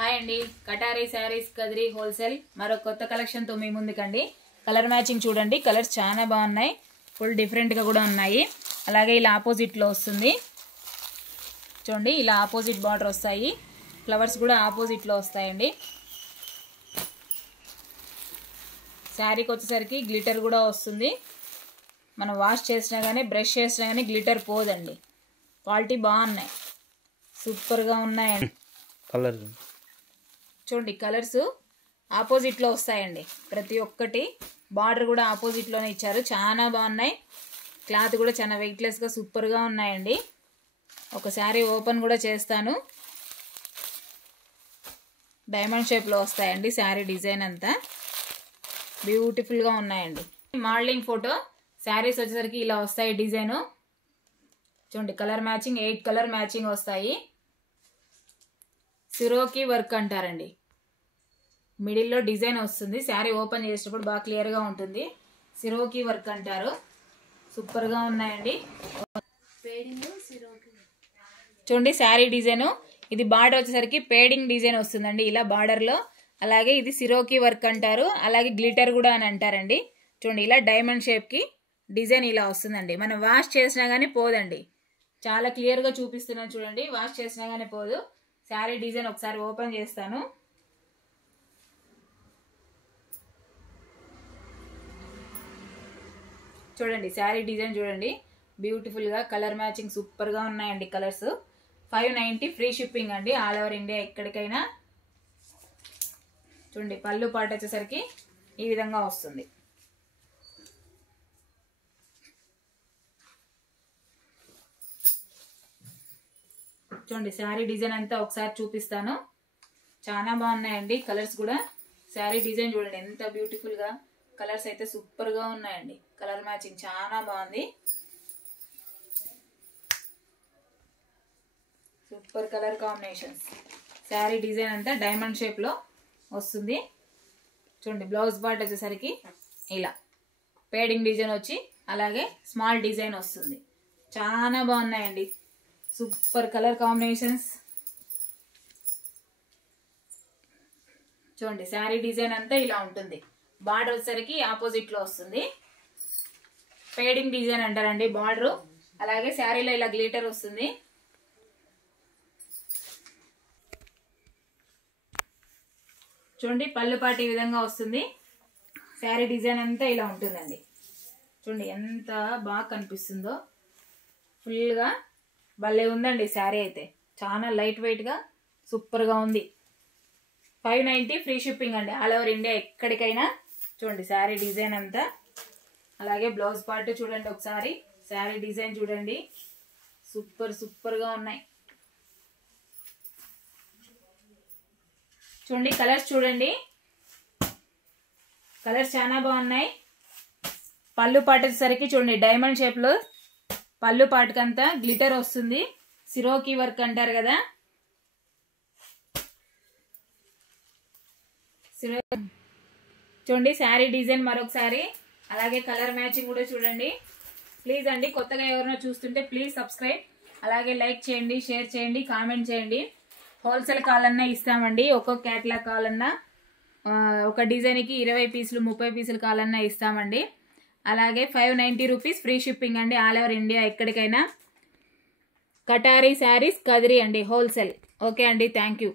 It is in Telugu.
హాయ్ అండి, కటారీ శారీస్ కదిరి హోల్సేల్ మరో కొత్త కలెక్షన్ తో మీ ముందుకండి. కలర్ మ్యాచింగ్ చూడండి, కలర్స్ చాలా బాగున్నాయి, ఫుల్ డిఫరెంట్ గా కూడా ఉన్నాయి. అలాగే ఇలా ఆపోజిట్ లో వస్తుంది చూడండి, ఇలా ఆపోజిట్ బార్డర్ వస్తాయి, ఫ్లవర్స్ కూడా ఆపోజిట్ లో వస్తాయండి. శారీకి వచ్చేసరికి గ్లిటర్ కూడా వస్తుంది. మనం వాష్ చేసినా కానీ బ్రష్ చేసినా కానీ గ్లిటర్ పోదండి. క్వాలిటీ బాగున్నాయి, సూపర్గా ఉన్నాయండి. కలర్ చూడండి, కలర్స్ ఆపోజిట్లో వస్తాయండి. ప్రతి ఒక్కటి బార్డర్ కూడా ఆపోజిట్లోనే ఇచ్చారు, చాలా బాగున్నాయి. క్లాత్ కూడా చాలా వెయిట్లెస్గా సూపర్గా ఉన్నాయండి. ఒక శారీ ఓపెన్ కూడా చేస్తాను. డైమండ్ షేప్లో వస్తాయండి. శారీ డిజైన్ అంతా బ్యూటిఫుల్గా ఉన్నాయండి. మోడలింగ్ ఫోటో శారీస్ వచ్చేసరికి ఇలా వస్తాయి. డిజైను చూడండి, కలర్ మ్యాచింగ్ 8 కలర్ మ్యాచింగ్ వస్తాయి. సిరోకి వర్క్ అంటారండి. మిడిల్లో డిజైన్ వస్తుంది. శారీ ఓపెన్ చేసేటప్పుడు బాగా క్లియర్గా ఉంటుంది. సిరోకి వర్క్ అంటారు. సూపర్గా ఉన్నాయండి. చూడండి, శారీ డిజైను ఇది బార్డర్ వచ్చేసరికి పేడింగ్ డిజైన్ వస్తుందండి, ఇలా బార్డర్లో. అలాగే ఇది సిరోకి వర్క్ అంటారు, అలాగే గ్లిటర్ కూడా అని అంటారండి. చూడండి, ఇలా డైమండ్ షేప్కి డిజైన్ ఇలా వస్తుందండి. మనం వాష్ చేసినా కానీ పోదండి. చాలా క్లియర్గా చూపిస్తున్నాను చూడండి, వాష్ చేసినా కానీ పోదు. శారీ డిజైన్ ఒకసారి ఓపెన్ చేస్తాను. చూడండి, శారీ డిజైన్ చూడండి, బ్యూటిఫుల్గా కలర్ మ్యాచింగ్ సూపర్గా ఉన్నాయండి. కలర్స్ 590 ఫ్రీ షిప్పింగ్ అండి, ఆల్ ఓవర్ ఇండియా ఎక్కడికైనా. చూడండి, పళ్ళు పాట వచ్చేసరికి ఈ విధంగా వస్తుంది. చూడండి, శారీ డిజైన్ అంతా ఒకసారి చూపిస్తాను. చాలా బాగున్నాయండి కలర్స్ కూడా. శారీ డిజైన్ చూడండి ఎంత బ్యూటిఫుల్ గా, కలర్స్ అయితే సూపర్ గా ఉన్నాయండి. కలర్ మ్యాచింగ్ చాలా బాగుంది, super colour combinations. Sari design అంతా డైమండ్ షేప్ లో వస్తుంది. చూడండి, బ్లౌజ్ పార్ట్ వచ్చేసరికి ఇలా పేడింగ్ డిజైన్ వచ్చి అలాగే స్మాల్ డిజైన్ వస్తుంది. చాలా బాగున్నాయండి, సూపర్ కలర్ కాంబినేషన్స్. చూడండి, శారీ డిజైన్ అంతా ఇలా ఉంటుంది. బార్డర్ వచ్చేసరికి ఆపోజిట్ లో వస్తుంది. పేడింగ్ డిజైన్ అంటారండి బార్డర్. అలాగే శారీలో ఇలా గ్లిటర్ వస్తుంది. చూడండి, పళ్ళు పాటు ఈ విధంగా వస్తుంది. శారీ డిజైన్ అంతా ఇలా ఉంటుందండి. చూడండి ఎంత బాగా కనిపిస్తుందో, ఫుల్గా భలే ఉందండి. శారీ అయితే చాలా లైట్ వెయిట్ గా సూపర్ గా ఉంది. 590 ఫ్రీ షిప్పింగ్ అండి, ఆల్ ఓవర్ ఇండియా ఎక్కడికైనా. చూడండి, శారీ డిజైన్ అంతా, అలాగే బ్లౌజ్ పార్ట్ చూడండి ఒకసారి. శారీ డిజైన్ చూడండి, సూపర్ గా ఉన్నాయి. చూడండి, కలర్స్ చూడండి, కలర్స్ చాలా బాగున్నాయి. పళ్ళు పాట వచ్చేసరికి చూడండి డైమండ్ షేప్ లో పళ్ళు పాటుకంతా గ్లిటర్ వస్తుంది. సిరోకి వర్క్ అంటారు కదా. చూడండి, శారీ డిజైన్ మరొకసారి, అలాగే కలర్ మ్యాచింగ్ కూడా చూడండి. ప్లీజ్ అండి, కొత్తగా ఎవరైనా చూస్తుంటే ప్లీజ్ సబ్స్క్రైబ్, అలాగే లైక్ చేయండి, షేర్ చేయండి, కామెంట్ చేయండి. హోల్సేల్ కావాలన్నా ఇస్తామండి. ఒక్కొక్క క్యాట్లాగ్ కావాలన్నా, ఒక డిజైన్కి 20 పీసులు 30 పీసులు కావాలన్నా ఇస్తామండి. అలాగే 590 రూపీస్ ఫ్రీ షిప్పింగ్ అండి, ఆల్ ఓవర్ ఇండియా ఎక్కడికైనా. కటారీ శారీస్ కదిరి అండి, హోల్సేల్. ఓకే అండి, థ్యాంక్ యూ.